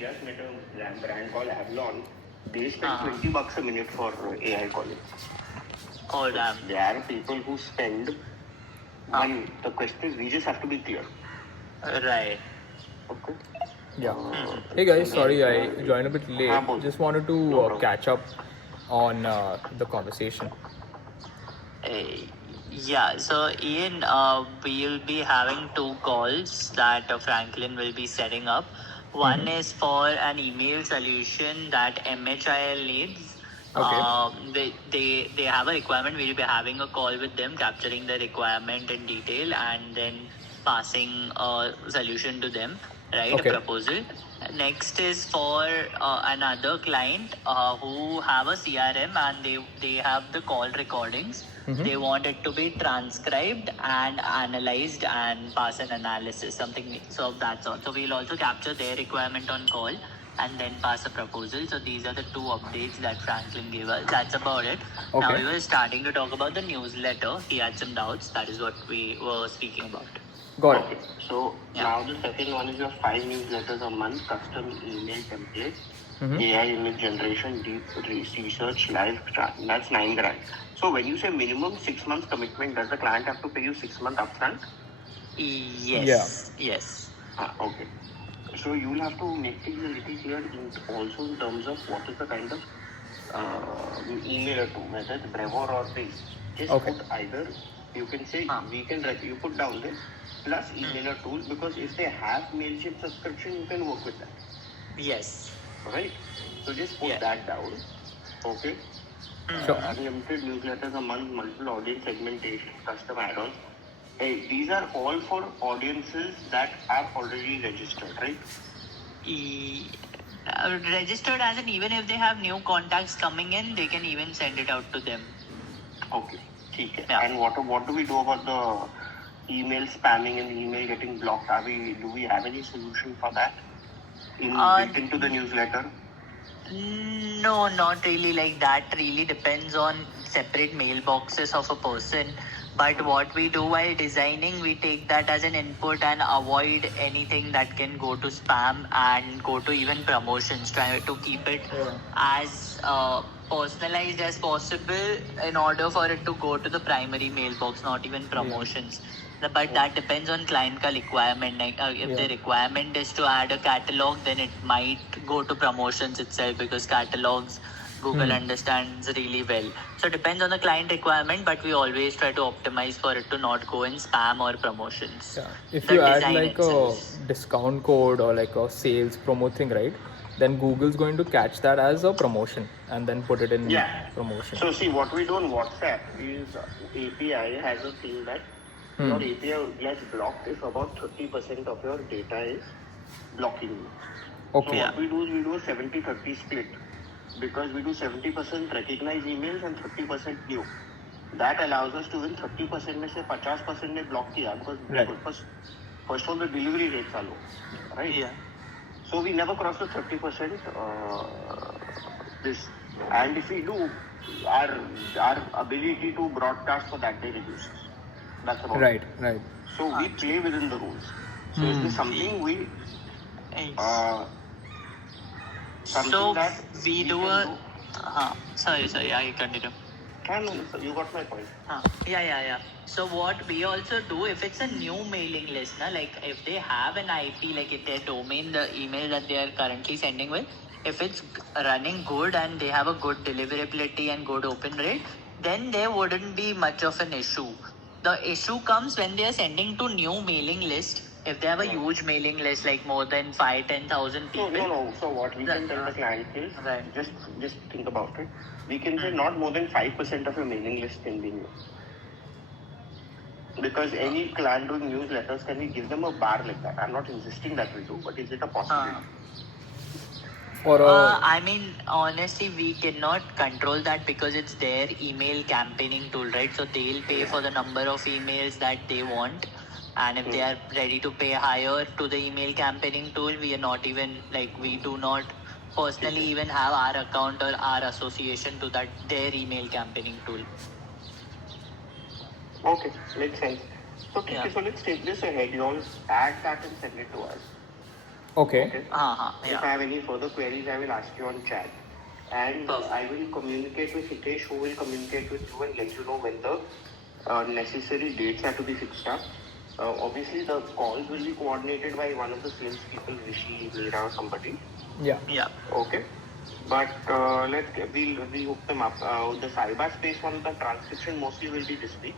just met a brand called Avalon. They spend $20 a minute for AI calling. Oh, damn. There are people who spend money. The question is, we just have to be clear. Right. Okay. Yeah. Hey guys, sorry I joined a bit late. Just wanted to catch up on the conversation. Yeah, so Ian, we'll be having 2 calls that Franklin will be setting up. One is for an email solution that MHIL needs. Okay. They have a requirement. We'll be having a call with them, capturing the requirement in detail, and then passing a solution to them, right? Okay. A proposal. Next is for another client who have a CRM, and they have the call recordings. They want it to be transcribed and analyzed and pass an analysis, something so of that sort. So we'll also capture their requirement on call and then pass a proposal. So these are the 2 updates that Franklin gave us. That's about it. Okay. Now we were starting to talk about the newsletter. He had some doubts. That is what we were speaking about. Got Okay. So now the second one is your 5 newsletters a month, custom email template, AI image generation, deep research, live chat. That's 9 grand. So when you say minimum 6 months commitment, does the client have to pay you 6 months upfront? Yes. Yeah. Yes. Okay. So you will have to make things a little clear also in terms of what is the kind of email to, whether it's Brevor or Paste. Just Okay. put either. You can say you put down this plus emailer tool, because if they have MailChimp subscription, you can work with that. Yes. Right? So just put that down. Okay. Sure. Unlimited newsletters a month, multiple audience segmentation, custom add-ons. Hey, these are all for audiences that are already registered, right? Registered as in, even if they have new contacts coming in, they can even send it out to them. Okay. Yeah. And what do we do about the email spamming and email getting blocked? Do we have any solution for that built into the newsletter? No, not really. Like that really depends on separate mailboxes of a person. But what we do while designing, we take that as an input and avoid anything that can go to spam and go to even promotions. Try to keep it as personalized as possible in order for it to go to the primary mailbox, not even promotions. But that depends on client requirement. Like, if the requirement is to add a catalog, then it might go to promotions itself, because catalogs Google understands really well. So it depends on the client requirement, but we always try to optimize for it to not go in spam or promotions. Yeah. If you add like a discount code or like a sales promo thing, right? Then Google's going to catch that as a promotion and then put it in promotion. So see, what we do on WhatsApp is API has a thing that your API gets blocked if about 30% of your data is blocking you. Okay. So what we do is we do a 70-30 split, because we do 70% recognized emails and 30% new. That allows us to win 30% में से 50% ने block किया, because first of all the delivery rates are low, right? Yeah. So we never cross the 30% this, and if we do, our ability to broadcast for that day reduces. That's about right. it. Right. So we play within the rules. So is this something we so we do a sorry, I continue. No, you got my point. Yeah. So what we also do, if it's a new mailing list, like if they have an IP, like if their domain, the email that they are currently sending with, if it's running good and they have a good deliverability and good open rate, then there wouldn't be much of an issue. The issue comes when they are sending to new mailing list. If they have a huge mailing list, like more than 5,000-10,000 people. No. So what we can tell the client is, just think about it. We can say not more than 5% of your mailing list can be new. Because any client doing newsletters, can we give them a bar like that? I'm not insisting that we do, but is it a possibility? I mean, honestly, we cannot control that because it's their email campaigning tool, right? So they'll pay for the number of emails that they want. And if they are ready to pay higher to the email campaigning tool, we are not even, like, we do not personally even have our account or our association to that, their email campaigning tool. Okay, makes sense. So, so let's take this ahead. You all add that and send it to us. Okay. Okay. If Yeah. I have any further queries, I will ask you on chat. And Perfect. I will communicate with Hitesh, who will communicate with you and let you know when the necessary dates are to be fixed up. Obviously, the calls will be coordinated by one of the sales people, Rishi, Meera, or somebody. Yeah. Yeah. Okay. But we'll hook them up. The cyber space one, the transcription mostly will be this week.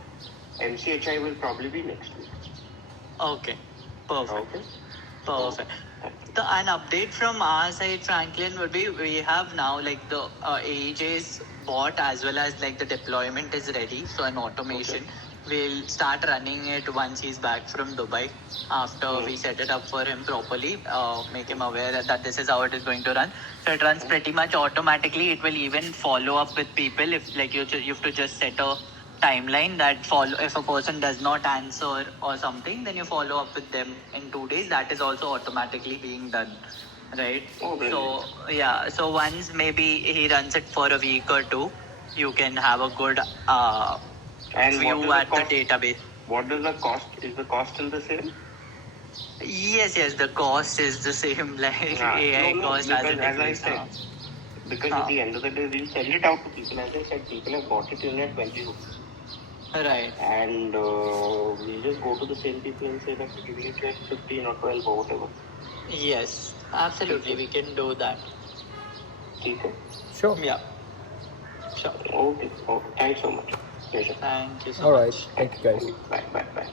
MCHI will probably be next week. Okay. Perfect. Okay. Perfect. An update from our side, Franklin, would be we have now like the AJ's bot as well as like the deployment is ready. So an automation. We'll start running it once he's back from Dubai. After we set it up for him properly, make him aware that this is how it is going to run. So it runs pretty much automatically. It will even follow up with people if like you have to just set a timeline that follow if a person does not answer or something, then you follow up with them in 2 days. That is also automatically being done, right? Oh, brilliant. So yeah, so once maybe he runs it for a week or two, you can have a good And view at the database. What does the cost? Is the cost still the same? Yes, the cost is the same like AI cost because hasn't as I decreased. said, because at the end of the day, we'll sell it out to people. As I said, people have bought it in at 20 rupees. Right. And we'll just go to the same people and say that we're giving it at 15 or 12 or whatever. Yes, absolutely, we can do that. Okay. Sure. Yeah, sure. Okay. Thanks so much. Pleasure. Thank you so All much. right. Thank you, guys. Bye.